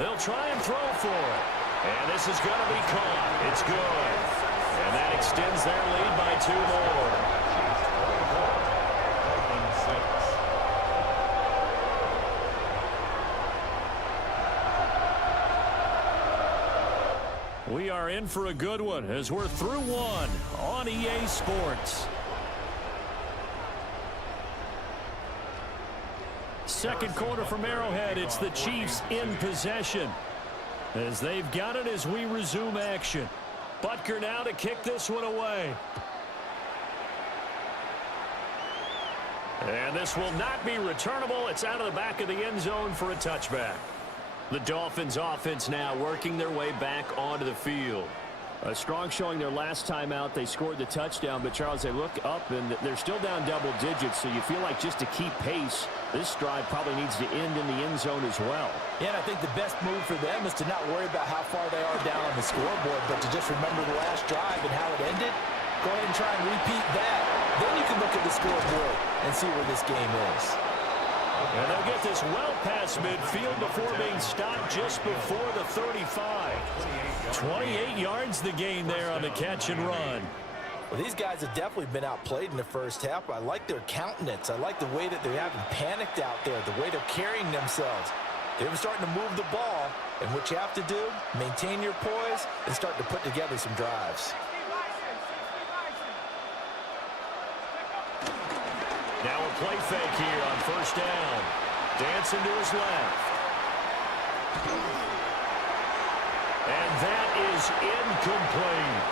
They'll try and throw for it. And this is going to be caught. It's good. And that extends their lead by 2 more. We are in for a good one as we're through one on EA Sports. Second quarter from Arrowhead. It's the Chiefs in possession as they've got it as we resume action. Butker now to kick this one away. And this will not be returnable. It's out of the back of the end zone for a touchback. The Dolphins offense now working their way back onto the field. A strong showing their last time out. They scored the touchdown, but Charles, they look up and they're still down double digits, so you feel like just to keep pace, this drive probably needs to end in the end zone as well. Yeah, and I think the best move for them is to not worry about how far they are down on the scoreboard, but to just remember the last drive and how it ended. Go ahead and try and repeat that. Then you can look at the scoreboard and see where this game is. And they'll get this well past midfield before being stopped just before the 35. 28 yards the gain there on the catch and run. Well, these guys have definitely been outplayed in the first half. I like their countenance. I like the way that they haven't panicked out there, the way they're carrying themselves. They're starting to move the ball, and what you have to do, maintain your poise and start to put together some drives. Now a play fake here on first down. Dancing to his left. And that is incomplete.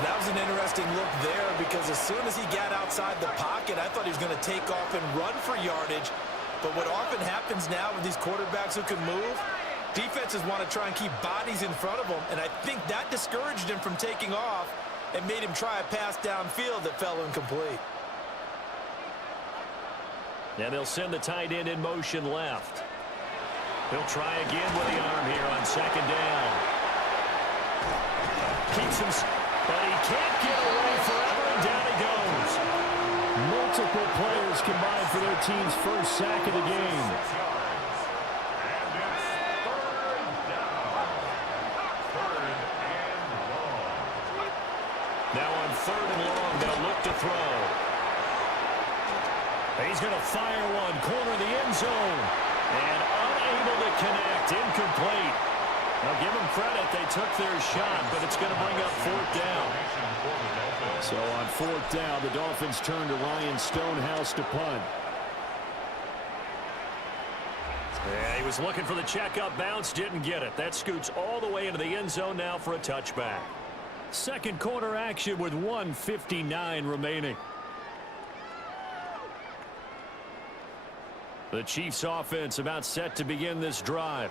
That was an interesting look there because as soon as he got outside the pocket, I thought he was going to take off and run for yardage. But what often happens now with these quarterbacks who can move, defenses want to try and keep bodies in front of them, and I think that discouraged him from taking off and made him try a pass downfield that fell incomplete. And they'll send the tight end in motion left. He'll try again with the arm here on second down. Keeps him, but he can't get away forever, and down he goes. Multiple players combined for their team's first sack of the game. Now on third and long, they'll look to throw. He's going to fire one, corner of the end zone, and unable to connect, incomplete. Now give them credit, they took their shot, but it's going to bring up fourth down. So on fourth down, the Dolphins turn to Ryan Stonehouse to punt. Yeah, he was looking for the checkup bounce, didn't get it. That scoots all the way into the end zone now for a touchback. Second quarter action with 1:59 remaining. The Chiefs offense about set to begin this drive.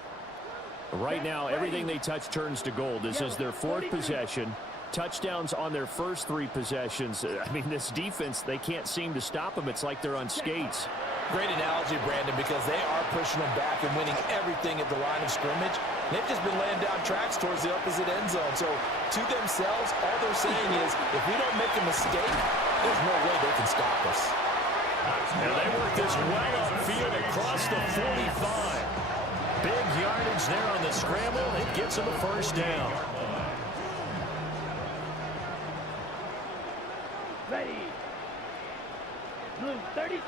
Right now, everything they touch turns to gold. This is their fourth possession. Touchdowns on their first 3 possessions. I mean, this defense, they can't seem to stop them. It's like they're on skates. Great analogy, Brandon, because they are pushing them back and winning everything at the line of scrimmage. They've just been laying down tracks towards the opposite end zone. So to themselves, all they're saying is, if we don't make a mistake, there's no way they can stop us. And they work this well upfield across the 45. Big yardage there on the scramble. It gets them a first down. Ready. Blue 32.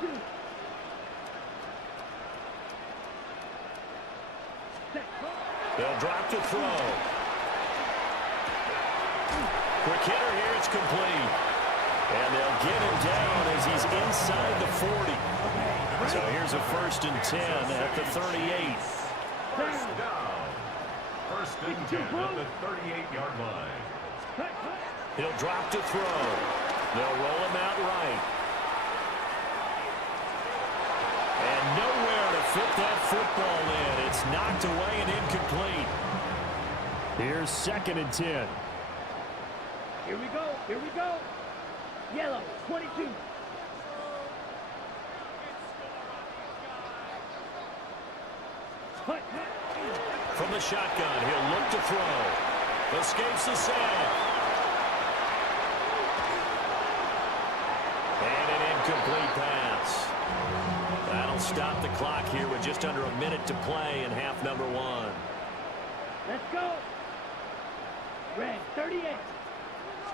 They'll drop to throw. Quick hitter here. It's complete. And they'll get him down as he's inside the 40. So here's a 1st and 10 at the 38. First down. 1st and 10 at the 38-yard line. He'll drop to throw. They'll roll him out right. And nowhere to fit that football in. It's knocked away and incomplete. Here's 2nd and 10. Here we go. Here we go. Yellow, 22. From the shotgun, he'll look to throw. Escapes the sack. And an incomplete pass. That'll stop the clock here with just under a minute to play in half number 1. Let's go. Red, 38.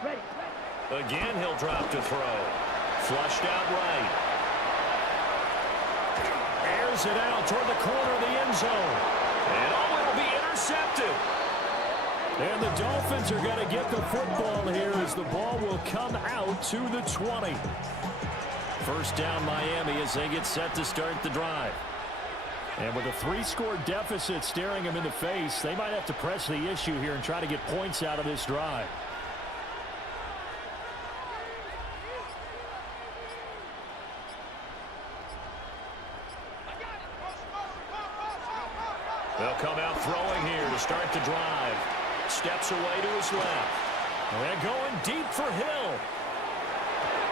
Ready. Again, he'll drop to throw. Flushed out right. Airs it out toward the corner of the end zone. And it'll be intercepted. And the Dolphins are going to get the football here as the ball will come out to the 20. First down Miami as they get set to start the drive. And with a 3-score deficit staring them in the face, they might have to press the issue here and try to get points out of this drive. They'll come out throwing here to start the drive. Steps away to his left. And going deep for Hill.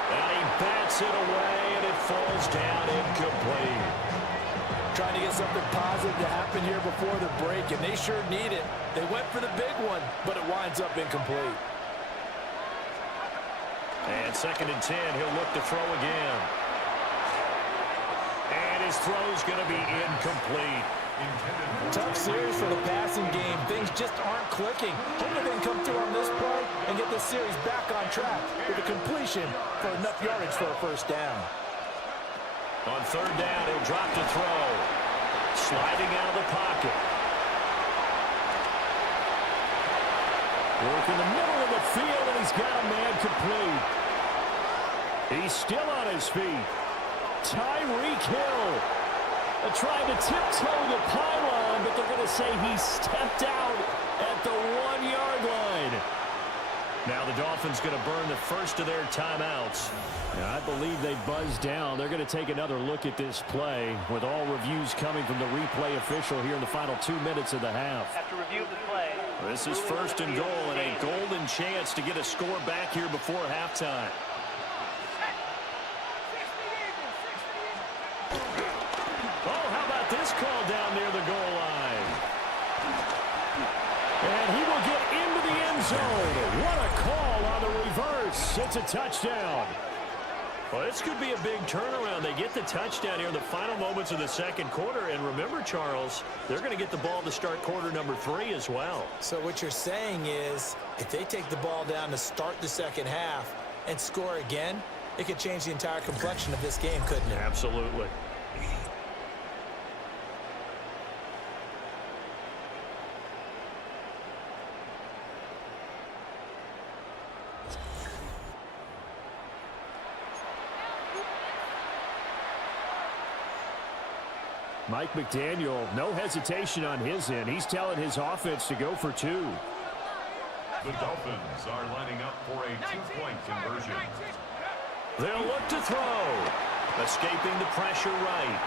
And he bats it away, and it falls down incomplete. Trying to get something positive to happen here before the break, and they sure need it. They went for the big one, but it winds up incomplete. And 2nd and 10, he'll look to throw again. And his throw's going to be incomplete. Tough series for the passing game. Things just aren't clicking. Hopefully they can come through on this play and get this series back on track with a completion for enough yardage for a first down. On 3rd down, he'll drop to throw. Sliding out of the pocket. Work in the middle of the field, and he's got a man complete. He's still on his feet. Tyreek Hill. Trying to tiptoe the pylon, but they're going to say he stepped out at the 1-yard line. Now the Dolphins going to burn the first of their timeouts. Now, I believe they buzzed down. They're going to take another look at this play with all reviews coming from the replay official here in the final 2 minutes of the half. After review of the play. This is 1st and goal and a golden chance to get a score back here before halftime. This call down near the goal line. And he will get into the end zone. What a call on the reverse. It's a touchdown. Well, this could be a big turnaround. They get the touchdown here in the final moments of the 2nd quarter. And remember, Charles, they're going to get the ball to start quarter number 3 as well. So what you're saying is if they take the ball down to start the 2nd half and score again, it could change the entire complexion of this game, couldn't it? Absolutely. Mike McDaniel, no hesitation on his end. He's telling his offense to go for 2. The Dolphins are lining up for a 2-point conversion. They'll look to throw. Escaping the pressure right.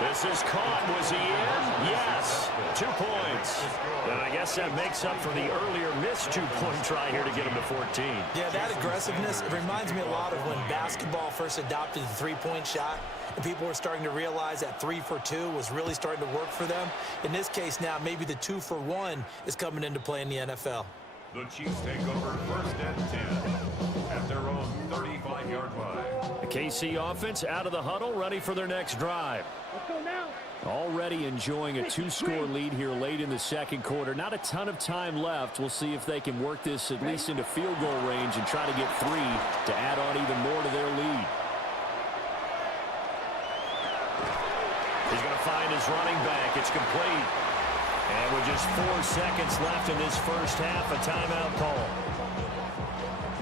This is caught. Was he in? Yes. 2 points. And I guess that makes up for the earlier missed 2-point try here to get him to 14. Yeah, that aggressiveness, it reminds me a lot of when basketball first adopted the 3-point shot. And people were starting to realize that 3 for 2 was really starting to work for them. In this case now, maybe the 2 for 1 is coming into play in the NFL. The Chiefs take over 1st and 10 at their own 35-yard line. The KC offense out of the huddle, ready for their next drive. Let's go now. Already enjoying a 2-score lead here late in the 2nd quarter. Not a ton of time left. We'll see if they can work this at least into field goal range and try to get 3 to add on even more to their lead. He's going to find his running back. It's complete. And with just 4 seconds left in this first half, a timeout call.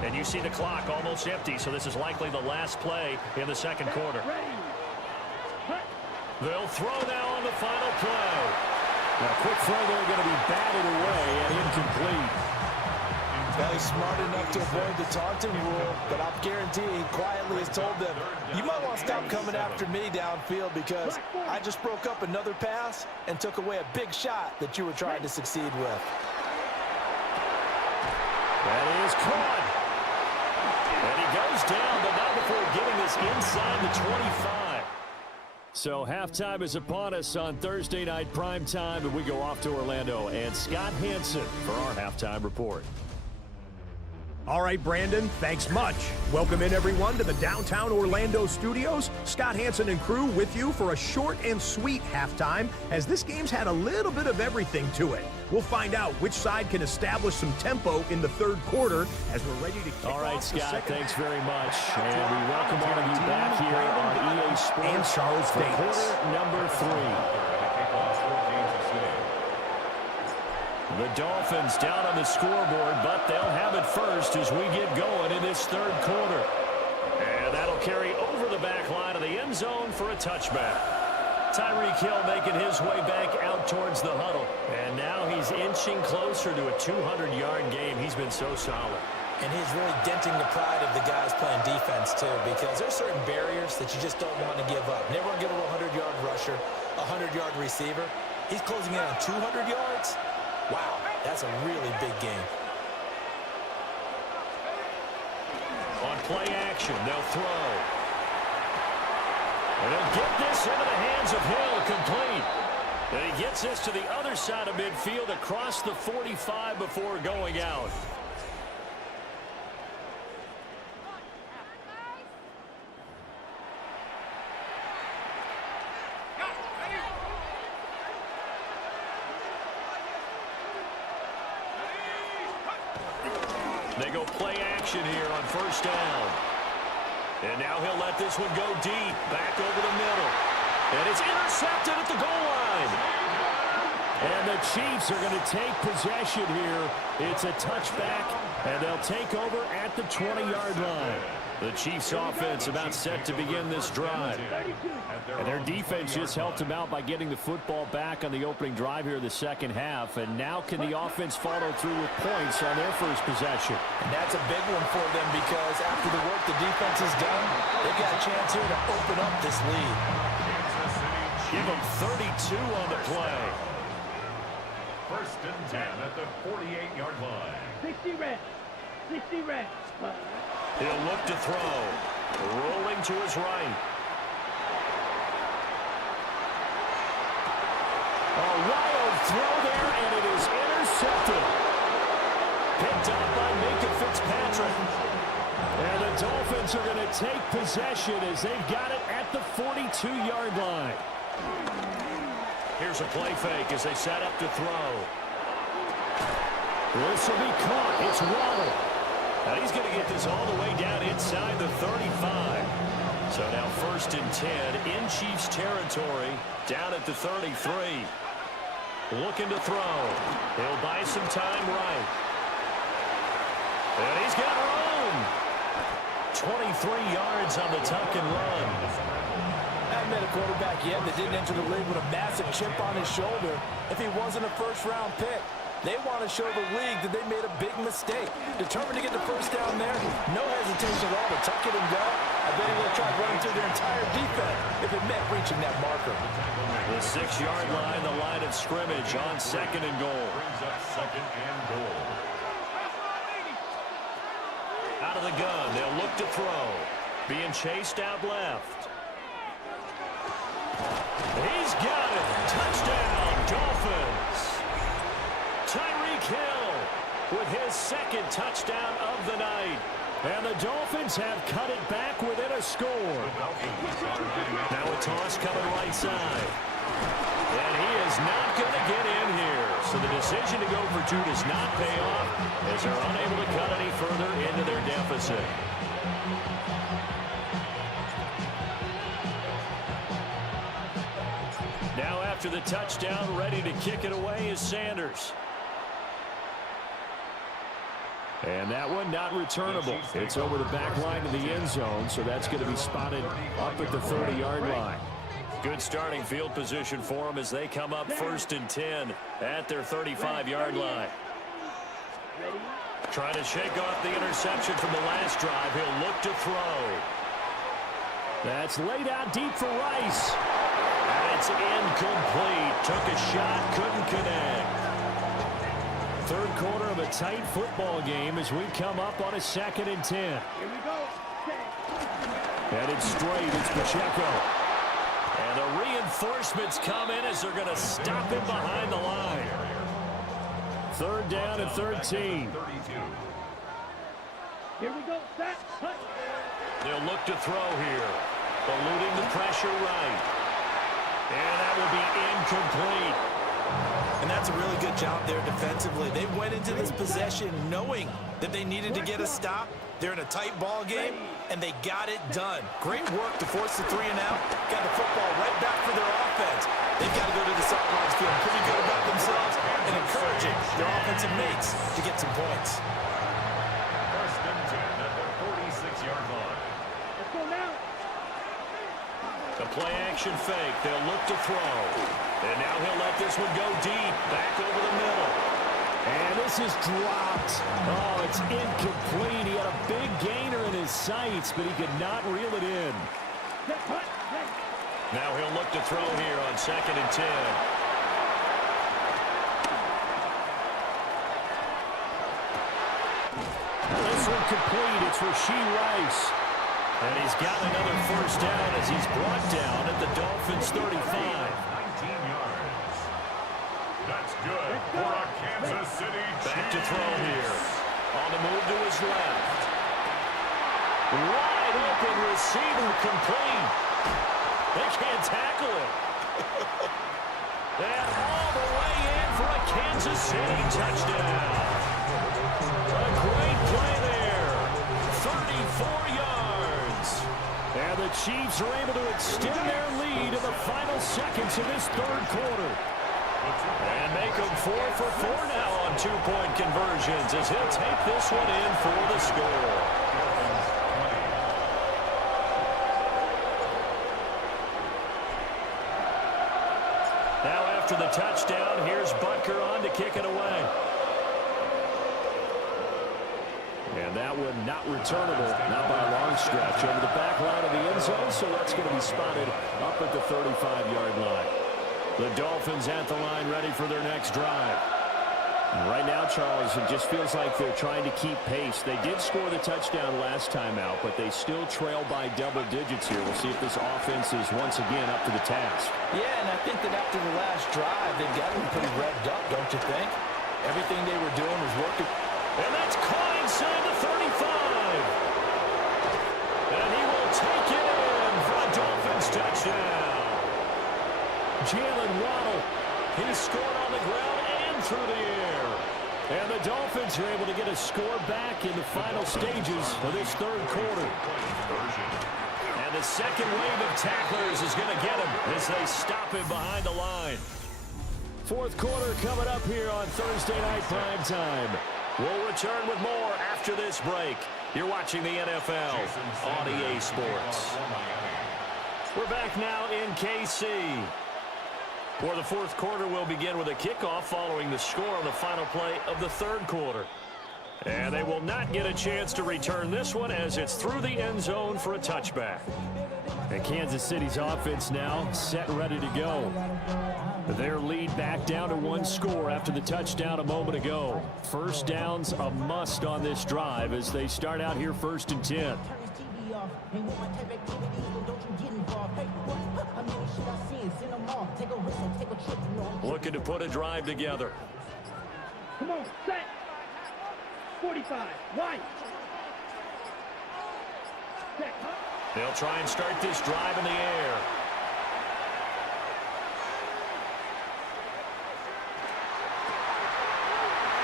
And you see the clock almost empty, so this is likely the last play in the 2nd quarter. They'll throw now on the final play. Now, quick throw there going to be batted away and incomplete. Well, he's smart enough to avoid the taunting rule, but I'll guarantee he quietly has told them, you might want to stop coming after me downfield because I just broke up another pass and took away a big shot that you were trying to succeed with. That is caught. And he goes down, but not before getting this inside the 25. So halftime is upon us on Thursday night primetime, and we go off to Orlando and Scott Hansen for our halftime report. All right, Brandon, thanks much. Welcome in, everyone, to the downtown Orlando studios. Scott Hansen and crew with you for a short and sweet halftime, as this game's had a little bit of everything to it. We'll find out which side can establish some tempo in the third quarter as we're ready to kick off. All right, the Scott, thanks half. very much. And we welcome all of you back here on EA Sports and Charles for Davis. quarter number 3. The Dolphins down on the scoreboard, but they'll have it first as we get going in this third quarter. And that'll carry over the back line of the end zone for a touchback. Tyreek Hill making his way back out towards the huddle. And now he's inching closer to a 200-yard game. He's been so solid. And he's really denting the pride of the guys playing defense, too, because there's certain barriers that you just don't want to give up. Never want to give a 100-yard rusher, a 100-yard receiver. He's closing in on 200 yards. Wow, that's a really big game. On play action, they'll throw. And he'll get this into the hands of Hill, complete. And he gets this to the other side of midfield across the 45 before going out. They go play action here on first down. And now he'll let this one go deep, back over the middle. And it's intercepted at the goal line. And the Chiefs are going to take possession here. It's a touchback, and they'll take over at the 20-yard line. The Chiefs offense about set to begin this drive. And their defense just helped them out by getting the football back on the opening drive here in the second half. And now can the offense follow through with points on their first possession? And that's a big one for them because after the work the defense has done, they've got a chance here to open up this lead. Give them 32 on the play. First and 10 at the 48-yard line. 60 reps. 60 reps. He'll look to throw. Rolling to his right. A wild throw there, and it is intercepted. Picked up by Minka Fitzpatrick. And the Dolphins are going to take possession as they've got it at the 42-yard line. Here's a play fake as they set up to throw. This will be caught. It's Waddle. Now he's going to get this all the way down inside the 35. So now first and 10 in Chiefs territory, down at the 33. Looking to throw. He'll buy some time right. And he's got room. 23 yards on the tuck and run. Haven't met a quarterback yet that didn't enter the league with a massive chip on his shoulder if he wasn't a first-round pick. They want to show the league that they made a big mistake. Determined to get the first down there, no hesitation at all to tuck it and go. I bet he would have tried running through their entire defense if it meant reaching that marker. The 6-yard line, the line of scrimmage on second and goal. Brings up second and goal. Out of the gun, they'll look to throw. Being chased out left. He's got it. Touchdown, Dolphins. Tyreek Hill with his second touchdown of the night. And the Dolphins have cut it back within a score. Now a toss coming right side. And he is not going to get in here. So the decision to go for two does not pay off as they're unable to cut any further into their deficit. Now after the touchdown, ready to kick it away is Sanders. And that one not returnable. It's over the back line of the end zone, so that's going to be spotted up at the 30-yard line. Good starting field position for them as they come up first and 10 at their 35-yard line. Trying to shake off the interception from the last drive. He'll look to throw. That's laid out deep for Rice. And it's incomplete. Took a shot, couldn't connect. Third quarter of a tight football game as we come up on a second and 10. Here we go. Headed straight, it's Pacheco. And the reinforcements come in as they're going to stop him behind the line. Third down and 13. Here we go. Set. Hut. They'll look to throw here. Eluding the pressure right. And that will be incomplete. And that's a really good job there defensively. They went into this possession knowing that they needed to get a stop. They're in a tight ball game, and they got it done. Great work to force the 3 and out. Got the football right back for their offense. They've got to go to the sidelines feeling pretty good about themselves and encouraging their offensive mates to get some points. First and 10 at the 46-yard line. Let's go now. The play action fake. They'll look to throw. And now he'll let this one go deep. Back over the middle. And this is dropped. Oh, it's incomplete. He had a big gainer in his sights, but he could not reel it in. Set. Hut. Set. Now he'll look to throw here on 2nd and 10. This one complete. It's Rashee Rice. And he's got another first down as he's brought down at the Dolphins' 35. 19 yards. That's good for a Kansas City Chiefs. Back to throw here. On the move to his left. Wide open receiver complete. They can't tackle it. And all the way in for a Kansas City touchdown. A great play there. 34 yards. And the Chiefs are able to extend their lead in the final seconds of this 3rd quarter. And make them 4 for 4 now on 2-point conversions as he'll take this one in for the score. Now after the touchdown, here's Butker on to kick it away. And that one not returnable, not by a long stretch, over the back line of the end zone, so that's going to be spotted up at the 35-yard line. The Dolphins at the line ready for their next drive. And right now, Charles, it just feels like they're trying to keep pace. They did score the touchdown last time out, but they still trail by double digits here. We'll see if this offense is once again up to the task. Yeah, and I think that after the last drive, they've got to be pretty revved up, don't you think? Everything they were doing was working. And that's caught inside the 35. And he will take it in for a Dolphins touchdown. Jalen Waddle, he scored on the ground and through the air. And the Dolphins are able to get a score back in the final stages of this 3rd quarter. And the second wave of tacklers is going to get him as they stop him behind the line. 4th quarter coming up here on Thursday Night Primetime. We'll return with more after this break. You're watching the NFL on EA Sports. We're back now in KC. For the 4th quarter, we'll begin with a kickoff following the score on the final play of the 3rd quarter. And they will not get a chance to return this one as it's through the end zone for a touchback. And Kansas City's offense now set ready to go. Their lead back down to 1 score after the touchdown a moment ago. First down's a must on this drive as they start out here 1st and 10. Looking to put a drive together. Come on, set. 45. Wide. Set. Hut. They'll try and start this drive in the air.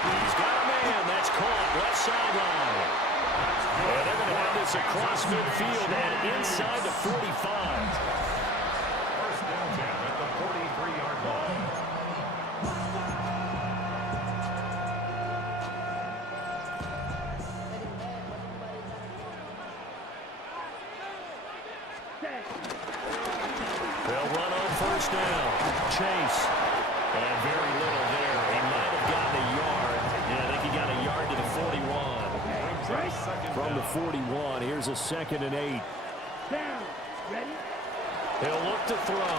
He's got a man. That's caught. Left sideline. And they're going to have this across midfield and inside the 45. First and 10 at the 43-yard line. Set. They'll run on first down. Chase. And very little there. He might have gotten a yard. Yeah, I think he got a yard to the 41. From the 41, here's a 2nd and 8. Down. Ready? He'll look to throw.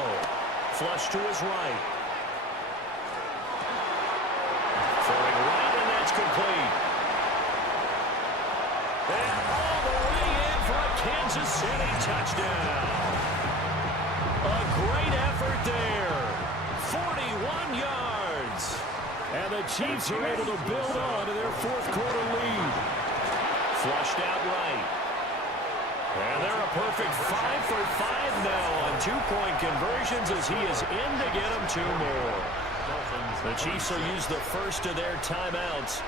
Flush to his right. Throwing right, and that's complete. And all the way in for a Kansas City touchdown. A great effort there. 41 yards. And the Chiefs are able to build on to their 4th quarter lead. Flushed out right. And they're a perfect 5 for 5 now on 2-point conversions as he is in to get them 2 more. The Chiefs will use the first of their timeouts.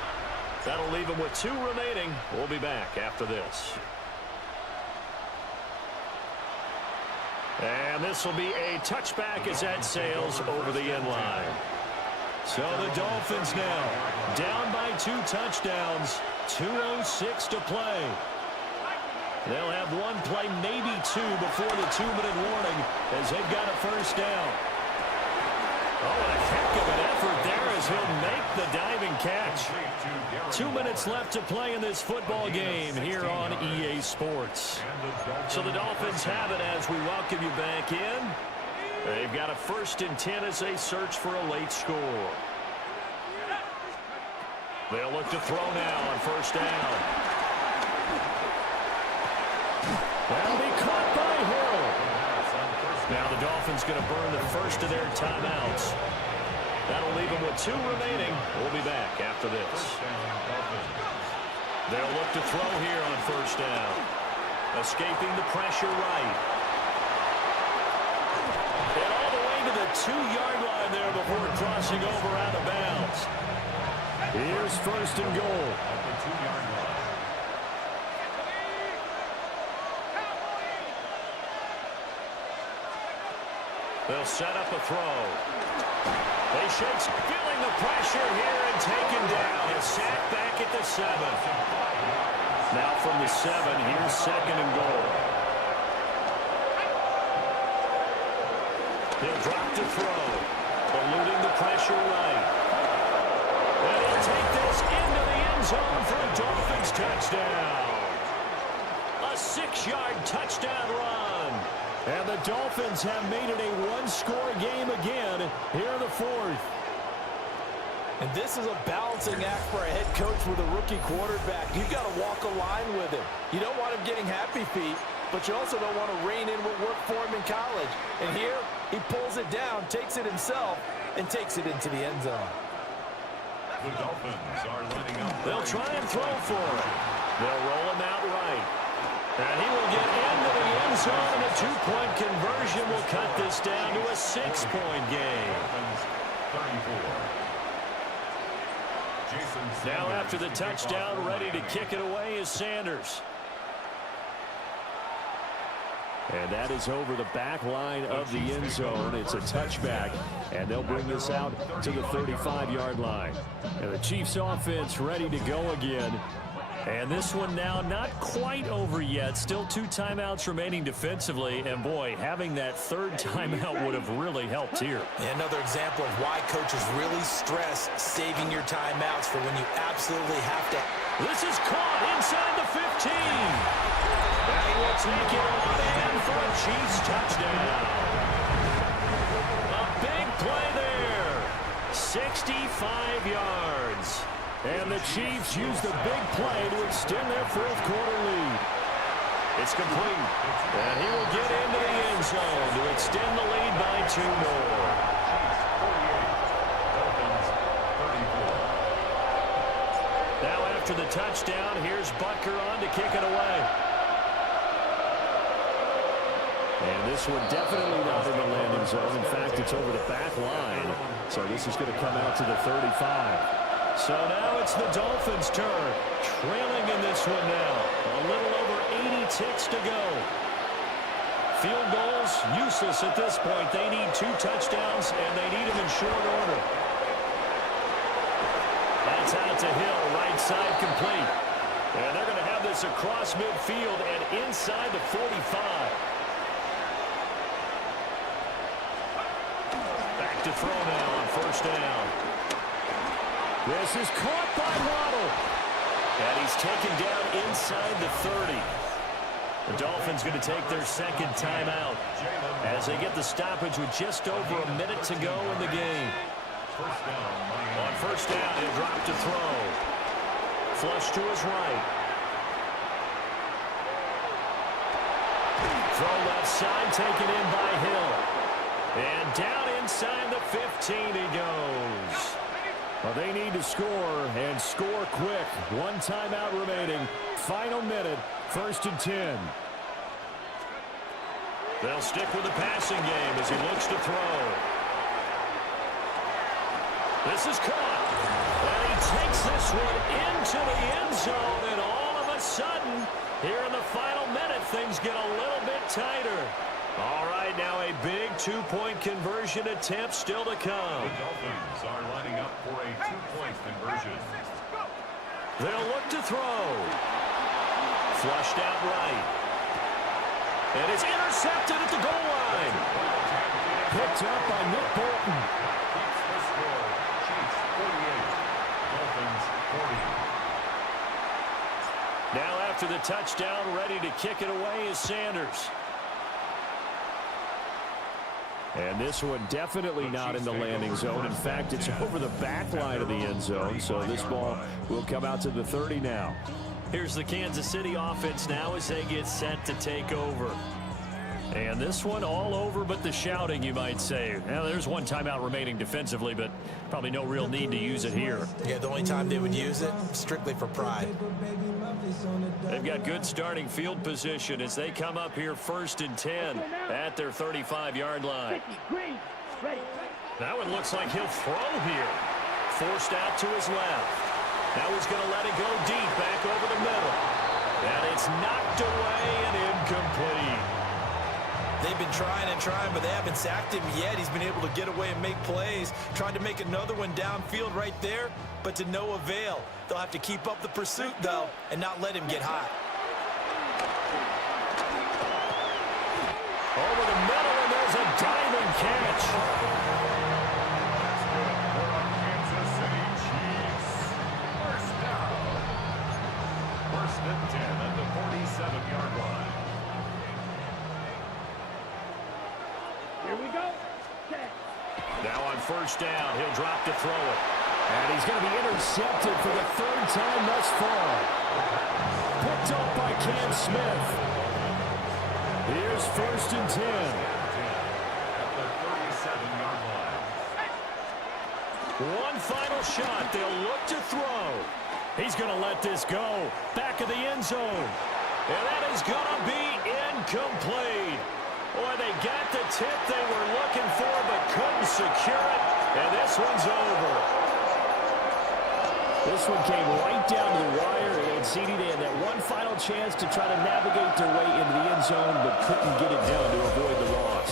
That'll leave them with 2 remaining. We'll be back after this. And this will be a touchback as that sails over the end line. So the Dolphins now down by 2 touchdowns, 2:06 to play. They'll have 1 play, maybe 2 before the 2-minute warning as they've got a first down. Oh, a heck of an effort there as he'll make the diving catch. 2 minutes left to play in this football game here on EA Sports. So the Dolphins have it as we welcome you back in. They've got a 1st and 10 as they search for a late score. They'll look to throw now on 1st down. That'll be caught by Hill. Now the Dolphins going to burn the first of their timeouts. That'll leave them with 2 remaining. We'll be back after this. They'll look to throw here on 1st down. Escaping the pressure right. And all the way to the 2-yard line there before crossing over out of bounds. Here's 1st and goal. At the 2-yard line. They'll set up a throw. They should, feeling the pressure here and taken down. A sack back at the 7. Now from the 7, here's 2nd and goal. He'll drop to throw, eluding the pressure right. And he'll take this into the end zone for a Dolphins touchdown. A 6-yard touchdown run. And the Dolphins have made it a 1-score game again here in the 4th. And this is a balancing act for a head coach with a rookie quarterback. You've got to walk a line with him. You don't want him getting happy feet, but you also don't want to rein in what worked for him in college. And here, he pulls it down, takes it himself, and takes it into the end zone. The Dolphins are lining up. They'll try and throw for it. They'll roll him out right. And he will get into the end zone, and a 2-point conversion will cut this down to a 6-point game. Dolphins 34. Now after the touchdown, ready to kick it away is Sanders. And that is over the back line of the end zone. It's a touchback, and they'll bring this out to the 35-yard line. And the Chiefs offense ready to go again. And this one now not quite over yet. Still 2 timeouts remaining defensively. And, boy, having that 3rd timeout would have really helped here. Another example of why coaches really stress saving your timeouts for when you absolutely have to. This is caught inside the 15. And he will take it on in for a Chiefs touchdown. A big play there. 65 yards. And the Chiefs use the big play to extend their 4th quarter lead. It's complete. And he will get into the end zone to extend the lead by 2 more. Now after the touchdown, here's Butker on to kick it away. And this one definitely not in the landing zone. In fact, it's over the back line. So this is going to come out to the 35. So now it's the Dolphins' turn, trailing in this one now. A little over 80 ticks to go. Field goals, useless at this point. They need 2 touchdowns, and they need them in short order. That's out to Hill, right side complete. And they're going to have this across midfield and inside the 45. Back to throw now on 1st down. This is caught by Waddle. And he's taken down inside the 30. The Dolphins going to take their 2nd timeout as they get the stoppage with just over a minute to go in the game. On 1st down, he'll drop to throw. Flush to his right. Throw left side, taken in by Hill. And down inside the 15 he goes. Well, they need to score, and score quick. One timeout remaining. Final minute, 1st and 10. They'll stick with the passing game as he looks to throw. This is caught. And he takes this one into the end zone, and all of a sudden, here in the final minute, things get a little bit tighter. All right, now a big two-point conversion attempt still to come. The Dolphins are lining up for a two-point conversion. They'll look to throw. Flushed out right. And it's intercepted at the goal line. Picked up by Nick Bolton. Keeps the score. Chiefs 48. Dolphins 40. Now after the touchdown, ready to kick it away is Sanders. And this one definitely not in the landing zone. In fact, it's over the back line of the end zone, so this ball will come out to the 30 now. Here's the Kansas City offense now as they get set to take over. And this one all over but the shouting, you might say. Now, there's one timeout remaining defensively, but probably no real need to use it here. Yeah, the only time they would use it, strictly for pride. They've got good starting field position as they come up here 1st and 10 at their 35-yard line. That one looks like he'll throw here. Forced out to his left. Now he's going to let it go deep back over the middle. And it's knocked away and incomplete. They've been trying and trying, but they haven't sacked him yet. He's been able to get away and make plays. Tried to make another one downfield right there, but to no avail. They'll have to keep up the pursuit, though, and not let him get hot. Over the middle, and there's a diving catch. Kansas City Chiefs. First down. 1st and 10 at the 47-yard line. Here we go. Now on 1st down, he'll drop to throw it. And he's going to be intercepted for the 3rd time thus far. Picked up by Cam Smith. Here's 1st and 10. At the 37-yard line. One final shot. They'll look to throw. He's going to let this go. Back of the end zone. And that is going to be incomplete. Boy, they got the tip they were looking for, but couldn't secure it. And this one's over. This one came right down to the wire, and CD, they had that one final chance to try to navigate their way into the end zone, but couldn't get it down to avoid the loss.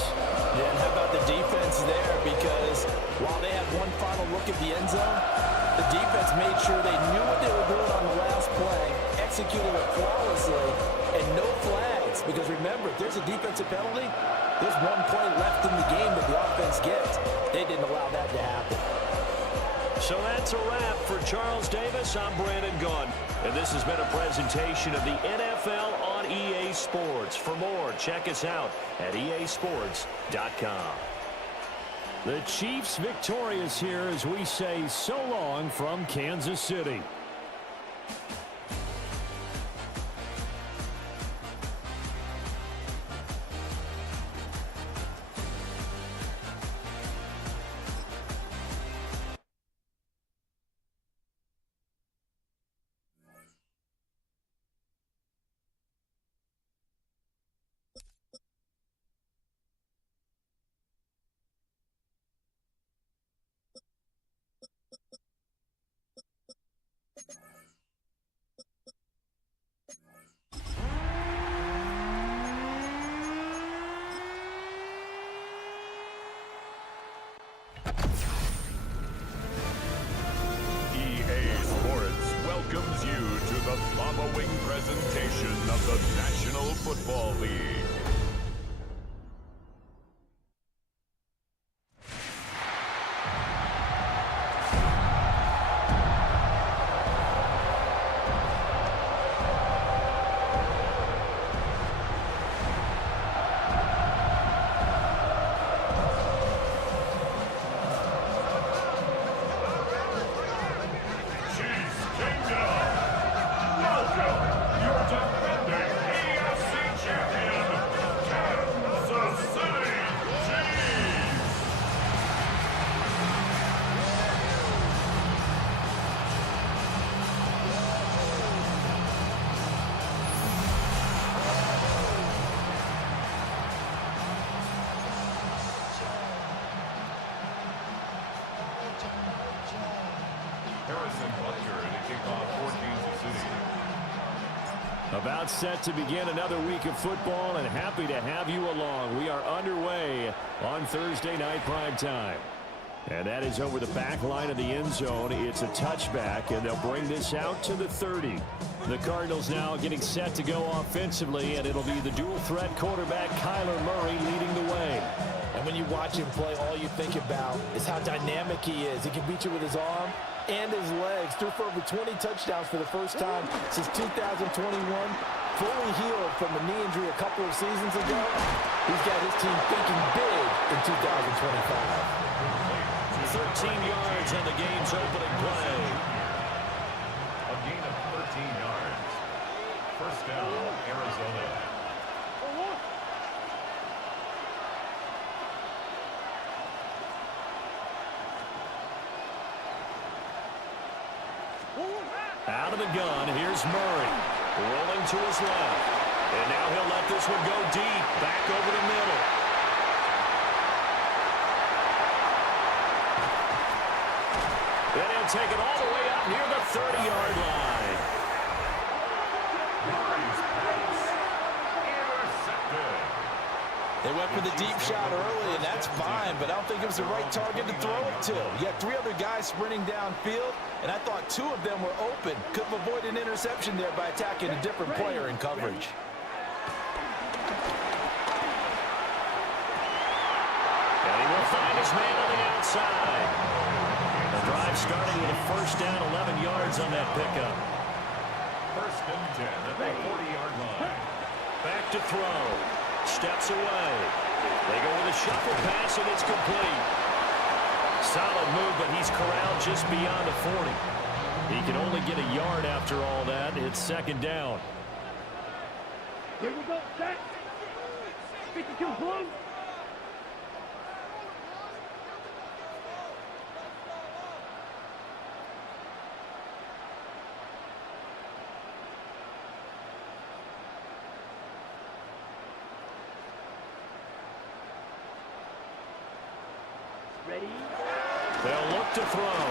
Yeah, and how about the defense there? Because while they had one final look at the end zone, the defense made sure they knew what they were doing on the last play, executed it flawlessly, and no flags. Because remember, if there's a defensive penalty, there's one play left in the game that the offense gets. They didn't allow that to happen. So that's a wrap for Charles Davis. I'm Brandon Gunn, and this has been a presentation of the NFL on EA Sports. For more, check us out at easports.com. The Chiefs victorious here as we say so long from Kansas City. Welcomes you to the following presentation of the National Football League. Welcome, your defending AFC champion, Harrison Butker to kick off for Kansas City. About set to begin another week of football, and happy to have you along. We are underway on Thursday night primetime. And that is over the back line of the end zone. It's a touchback, and they'll bring this out to the 30. The Cardinals now getting set to go offensively, and it'll be the dual-threat quarterback Kyler Murray leading the way. And when you watch him play, all you think about is how dynamic he is. He can beat you with his arm and his legs. Threw for over 20 touchdowns for the first time since 2021. Fully healed from a knee injury a couple of seasons ago. He's got his team thinking big in 2025. 13 yards on the game's opening play. A gain of 13 yards. First down, Arizona. Out of the gun, here's Murray. Rolling to his left. And now he'll let this one go deep. Back over the middle. And he'll take it all the way up near the 30-yard line. Murray's pass intercepted. They went for the deep shot early, and that's fine, but I don't think it was the right target to throw it to. You had 3 other guys sprinting downfield, and I thought 2 of them were open. Could have avoided an interception there by attacking a different player in coverage. And he will find his man on the outside. The drive starting with a first down, 11 yards on that pickup. First and 10 at the 40-yard line. Back to throw. Steps away. They go with a shuffle pass, and it's complete. Solid move, but he's corralled just beyond the 40. He can only get a yard after all that. It's second down. Here we go, set. 52 blue. Ready? They'll look to throw.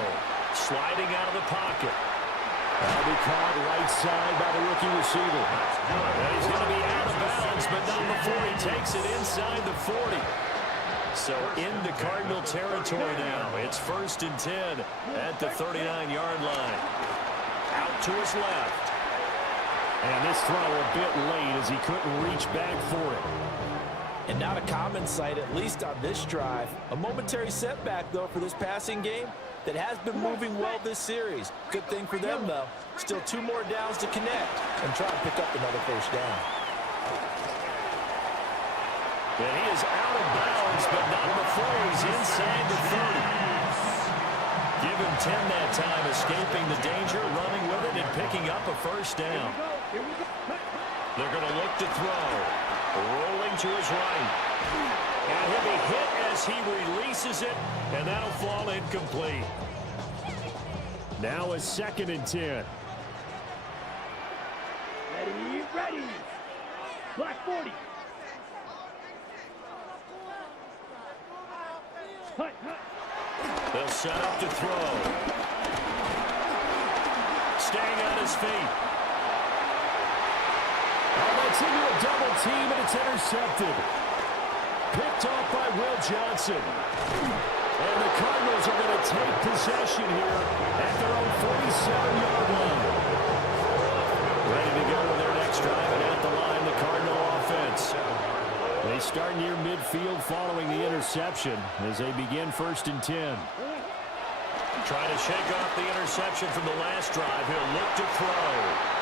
Sliding out of the pocket. That'll be caught right side by the rookie receiver. And he's going to be out of bounds, but not before he takes it inside the 40. So into Cardinal territory now. It's first and 10 at the 39-yard line. Out to his left. And this throw a bit late as he couldn't reach back for it. And not a common sight, at least on this drive. A momentary setback, though, for this passing game that has been moving well this series. Good thing for them, though. Still 2 more downs to connect and try to pick up another first down. And he is out of bounds, but not before he's inside the 30. Give him 10 that time, escaping the danger, running with it, and picking up a first down. They're going to look to throw. Rolling to his right. And he'll be hit as he releases it, and that'll fall incomplete. Now a second and 10. Ready, ready. Black 40. Hut, hut. They'll set up to throw. Staying on his feet. Oh, that's into a double team, and it's intercepted. Picked off by Will Johnson. And the Cardinals are going to take possession here at their own 47-yard line. Ready to go with their next drive, and at the line, the Cardinal offense. They start near midfield following the interception as they begin first and 10. Trying to shake off the interception from the last drive. He'll look to throw.